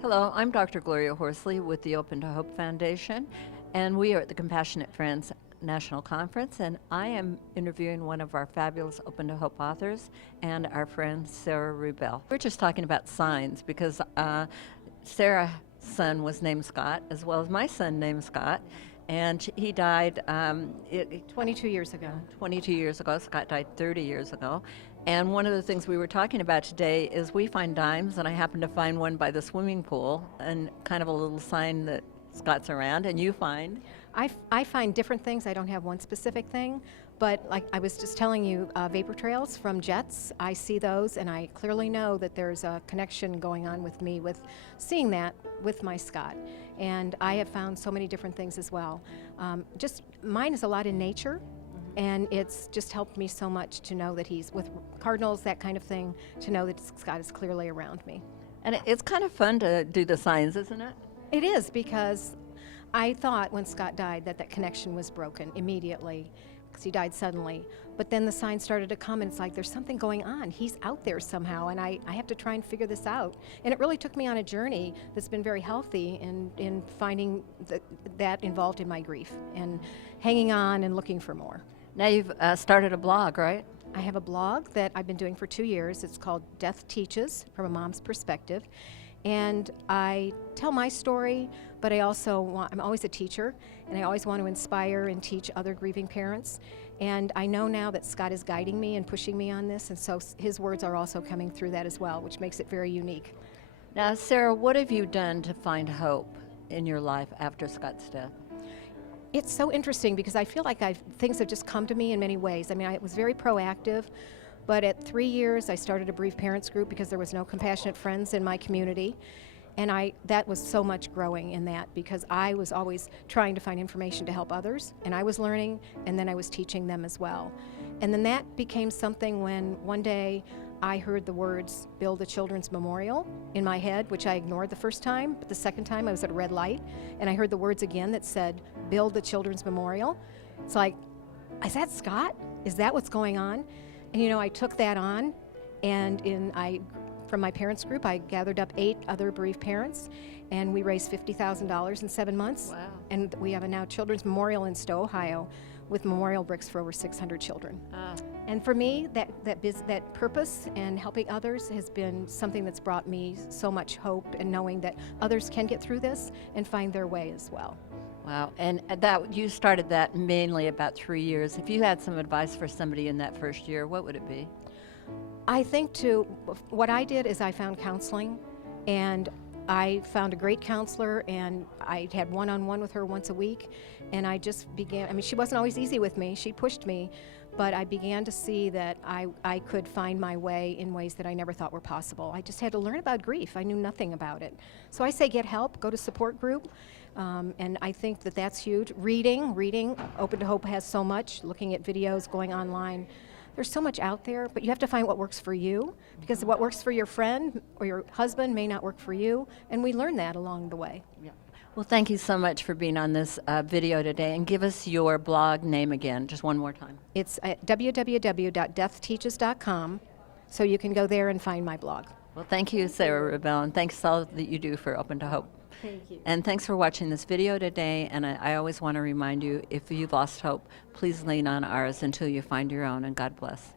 Hello, I'm Dr. Gloria Horsley with the Open to Hope Foundation, and we are at the Compassionate Friends National Conference, and I am interviewing one of our fabulous Open to Hope authors and our friend Sara Ruble. We're just talking about signs because Sarah's son was named Scott, as well as my son named Scott, and he died 22 years ago. 22 years ago. Scott died 30 years ago. And one of the things we were talking about today is we find dimes, and I happened to find one by the swimming pool and kind of a little sign that Scott's around, and you find? I find different things. I don't have one specific thing, but like I was just telling you, vapor trails from jets, I see those, and I clearly know that there's a connection going on with me with seeing that with my Scott. And I have found so many different things as well. Just mine is a lot in nature. And it's just helped me so much to know that he's with cardinals, that kind of thing, to know that Scott is clearly around me. And it's kind of fun to do the signs, isn't it? It is, because I thought when Scott died that connection was broken immediately, because he died suddenly. But then the signs started to come, and it's like there's something going on. He's out there somehow, and I have to try and figure this out. And it really took me on a journey that's been very healthy in finding that involved in my grief and hanging on and looking for more. Now you've started a blog, right? I have a blog that I've been doing for 2 years. It's called Death Teaches, from a mom's perspective. And I tell my story, but I'm always a teacher, and I always want to inspire and teach other grieving parents. And I know now that Scott is guiding me and pushing me on this, and so his words are also coming through that as well, which makes it very unique. Now, Sara, what have you done to find hope in your life after Scott's death? It's so interesting because I feel like things have just come to me in many ways. I mean, I was very proactive, but at 3 years I started a bereaved parents group because there was no Compassionate Friends in my community. And that was so much growing in that, because I was always trying to find information to help others, and I was learning, and then I was teaching them as well. And then that became something when one day I heard the words, "Build a Children's Memorial," in my head, which I ignored the first time, but the second time I was at a red light, and I heard the words again that said, "Build the Children's Memorial." It's like, is that Scott? Is that what's going on? And I took that on, and from my parents group, I gathered up 8 other bereaved parents, and we raised $50,000 in 7 months. Wow. And we have a now Children's Memorial in Stowe, Ohio, with memorial bricks for over 600 children. And for me, that purpose and helping others has been something that's brought me so much hope, and knowing that others can get through this and find their way as well. Wow, and you started that mainly about 3 years. If you had some advice for somebody in that first year, what would it be? I think what I did is I found counseling, and I found a great counselor, and I had one-on-one with her once a week, and I just began, she wasn't always easy with me, she pushed me, but I began to see that I could find my way in ways that I never thought were possible. I just had to learn about grief. I knew nothing about it. So I say get help, go to support group, and I think that that's huge. Reading, Open to Hope has so much, looking at videos, going online. There's so much out there, but you have to find what works for you, because what works for your friend or your husband may not work for you, and we learn that along the way. Yeah. Well, thank you so much for being on this video today, and give us your blog name again, just one more time. It's at www.deathteaches.com, so you can go there and find my blog. Well, thank you, Sara Ruble, and thanks all that you do for Open to Hope. Thank you. And thanks for watching this video today, and I always want to remind you, if you've lost hope, please lean on ours until you find your own, and God bless.